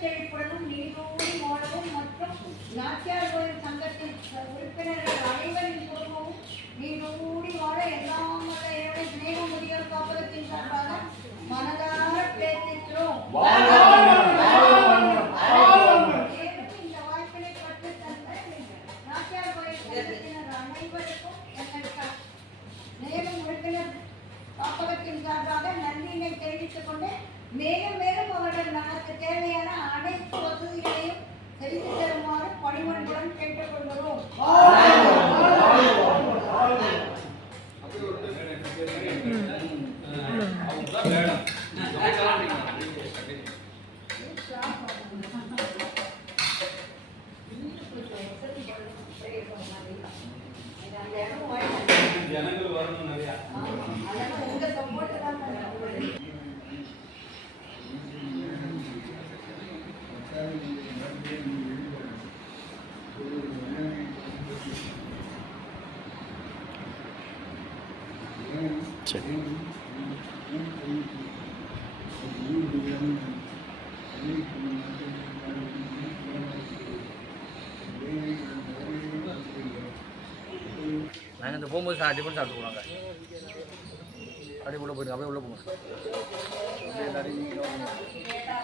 செழிப்புடனும் நீரோடி வாழவும் மற்றும் நாச்சியார் கோயில் சங்கத்தின் உறுப்பினர்கள் அனைவரின் குடும்பமும் நீரோடி வாழ எல்லாம் வல்ல இறைவனை சிநேக முதியோர் காப்பகத்தின் சார்பாக மனதார பேசிக்கிறோம். இந்த வாய்ப்பினை பற்றி தந்த நாச்சியார் கோயில் சங்கத்தினர் அனைவருக்கும் எங்கள் நேரம் உறுப்பினர் காப்பகத்தின் சார்பாக நன்றியினை தெரிவித்துக் கொண்டு மேலும் மேலும் அவர்கள் நமக்கு தேவையான அனைத்து வசதிகளையும் செய்து தருமாறு பணிவன்புடன் கேட்டுக்கொள்கிறோம். ஜனங்கள் வரணும் நிறையா. உங்க சப்போர்ட் தான் சரி. நாங்கள் இந்த போகும்போது டிஃபன் சாப்பிட்டு போனாங்க. அப்படியே உள்ள போயிட்டு அப்படியே உள்ள போங்க. அப்படியே எல்லாரையும்